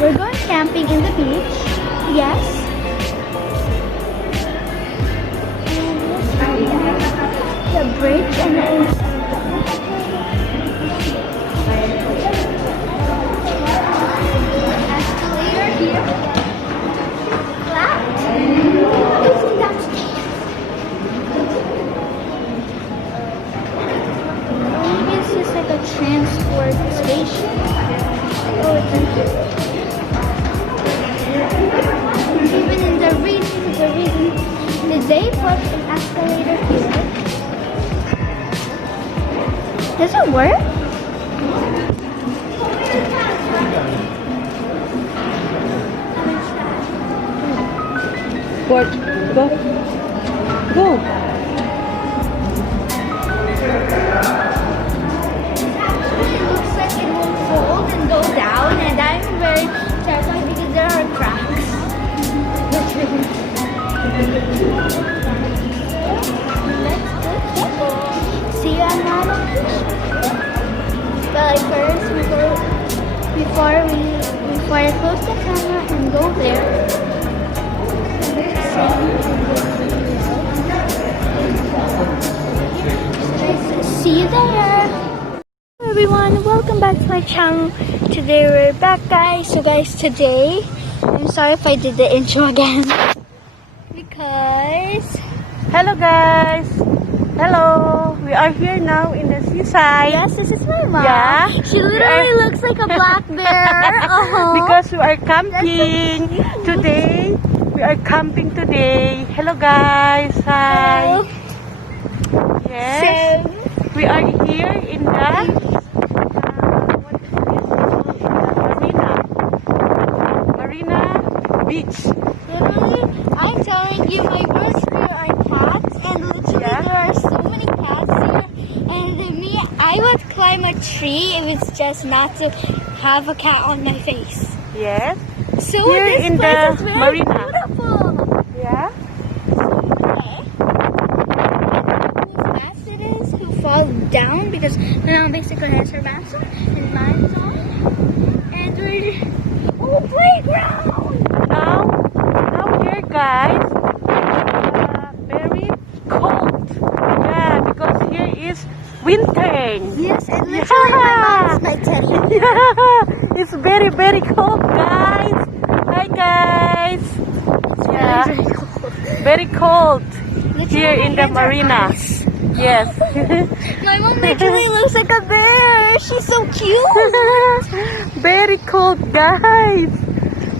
We're going camping in the beach. Yes. The bridge and the escalator here. Flat. Isn't that steep? Maybe it's just like a transport station. Oh, it's even in the reason did they put an escalator here? Does it work? What? Go. Go. It looks like it will fold and go down, and I'm very terrified because there are cracks. Let's go. See you on that. But like first, before I close the camera and go there. See you there. Hello everyone, welcome back to my channel. Today we're back, guys. So guys, today I'm sorry if I did the intro again because Hello guys. Hello. We are here now in the seaside. yes, this is my mom. Yeah. She literally looks like a black bear. Because we are camping today. We are camping today. Hello guys. Hi. Yes. We are here in the Marina Beach. Literally, I'm telling you, my birds here are cats, and literally there are so many cats here. And me, I would climb a tree if it's just not to have a cat on my face. Yes. So Here this in place the is very marina. beautiful. Yeah. Okay. Whose mask it is who fall down because now basically has her mask on and mine's on. And we're playground. Now here guys, very cold. Yeah, because here is winter. Yes, and literally my mom's my teddy. Yeah, it's very very cold guys. Hi guys. Yeah, very cold here in the marina. Yes. My mom literally looks like a bear. She's so cute. Very cold guys.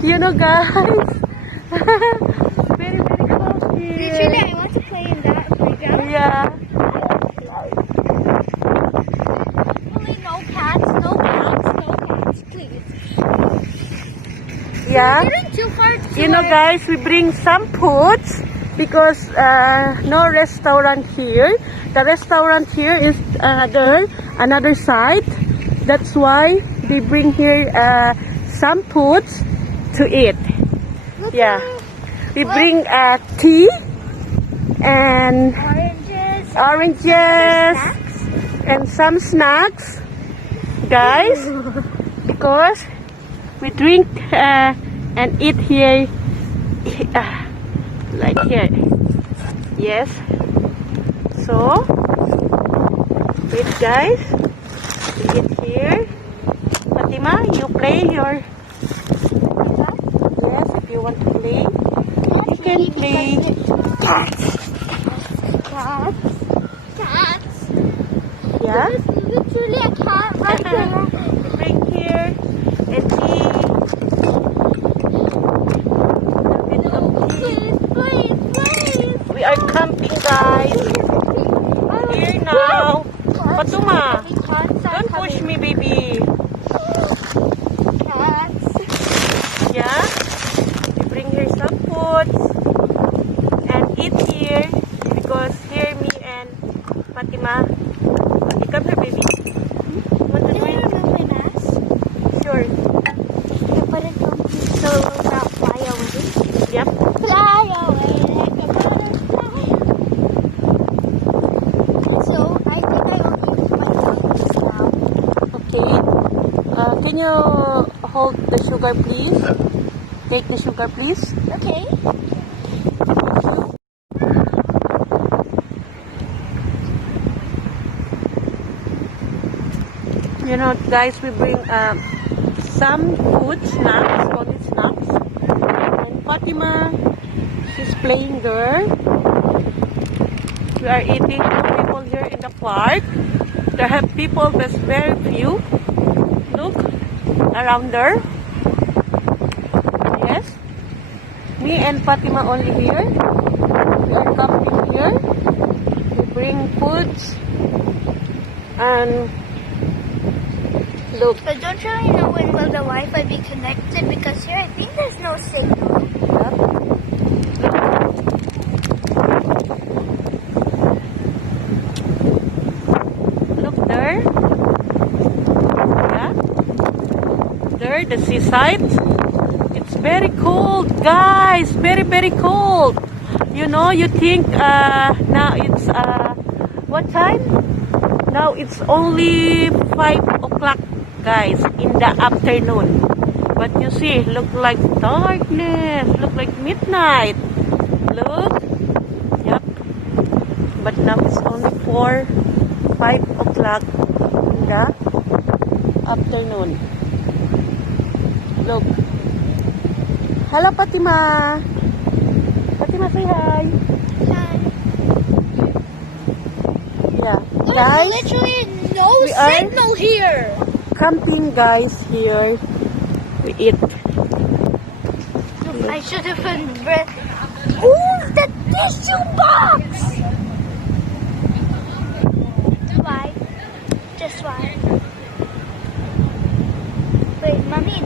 You know guys. Very very cold here. Literally, I want to play in that playground. Yeah. Only no cats, please. Yeah. We're getting too far to You know guys, we bring some foods because no restaurant here. The restaurant here is another side. That's why they bring here some foods to eat. Yeah. We bring tea and oranges and some snacks, guys, because we drink and eat here like here. Yes. So wait guys, we eat here. Fatima, you play your yes, if you want to play you can play. Cats. Yeah. There's literally a cat right there. Bring here and tea. Please. We are camping guys. Here now. Fatuma, don't push me baby. Cats. Yeah. We bring here some food and eat here because here me and Fatima. You come here baby. Want to Did I drink? remove my mask? Sure. I put it on so it will not fly away. Yep. Fly away like a butterfly. So I think I will use my thumbs now. Okay. Can you hold the sugar, please? Take the sugar, please. Okay. You know, guys, we bring some food, snacks, call it snacks. And Fatima, she's playing there. We are eating. Two people here in the park. There have people, but very few. Look around there. Yes. Me and Fatima only here. We are camping here. We bring foods and look. But don't really know when will the Wi-Fi be connected because here I think there's no signal. Yep. Look there. Yeah. There, the seaside. It's very cold, guys. Very, very cold. You know, you think now it's what time? Now it's only 5 o'clock, guys, in the afternoon. But you see, look like darkness, look like midnight. Look. Yep. But now it's only 5 o'clock in the afternoon. Look. Hello, Fatima. Fatima, say hi. Hi. Yeah. There's Guys, literally no we are- signal here. camping, guys, here. We eat. I should have bread. Oh, the tissue box! Why? Just why? Wait, Mommy,